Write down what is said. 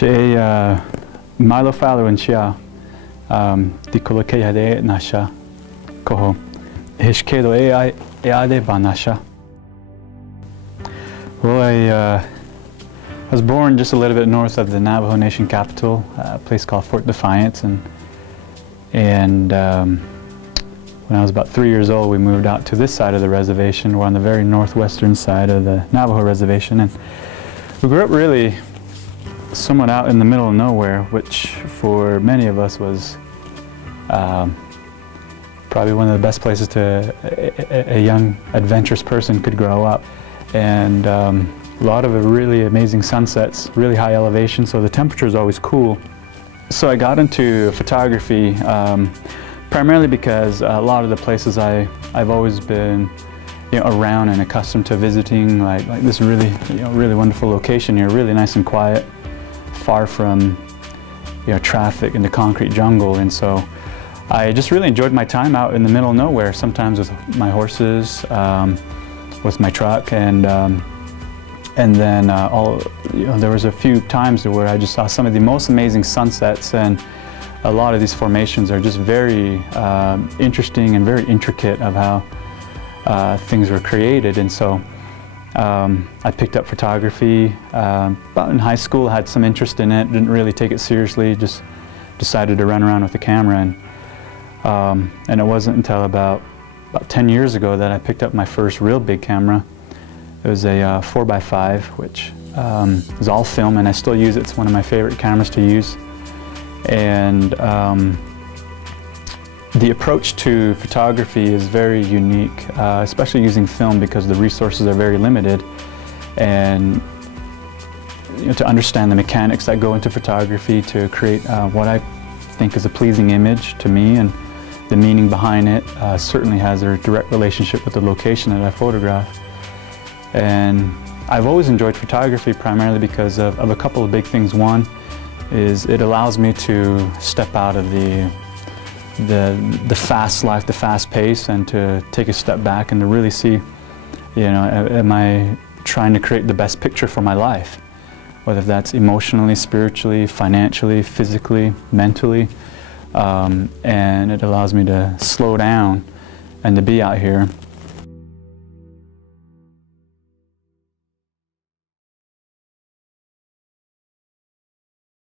She Mylo Fowler and siya di kolokei hade nasha koho hishkedo ade banasha. Well, I was born just a little bit north of the Navajo Nation capital, a place called Fort Defiance, and when I was about 3 years old, we moved out to this side of the reservation. We're on the very northwestern side of the Navajo reservation, and we grew up really somewhat out in the middle of nowhere, which for many of us was probably one of the best places a young adventurous person could grow up. And a lot of really amazing sunsets, really high elevation, so the temperature is always cool. So I got into photography primarily because a lot of the places I've always been around and accustomed to visiting, like this really really wonderful location here, really nice and quiet, far from traffic and the concrete jungle. And so I just really enjoyed my time out in the middle of nowhere, sometimes with my horses, with my truck, and then there was a few times where I just saw some of the most amazing sunsets, and a lot of these formations are just very interesting and very intricate of how things were created. And so I picked up photography about in high school. I had some interest in it, didn't really take it seriously, just decided to run around with the camera, and it wasn't until about 10 years ago that I picked up my first real big camera. It was a 4x5, which is all film, and I still use it. It's one of my favorite cameras to use. And the approach to photography is very unique, especially using film, because the resources are very limited. And to understand the mechanics that go into photography to create what I think is a pleasing image to me, and the meaning behind it certainly has a direct relationship with the location that I photograph. And I've always enjoyed photography primarily because of a couple of big things. One is it allows me to step out of the fast life, the fast pace, and to take a step back and to really see, am I trying to create the best picture for my life? Whether that's emotionally, spiritually, financially, physically, mentally. And it allows me to slow down and to be out here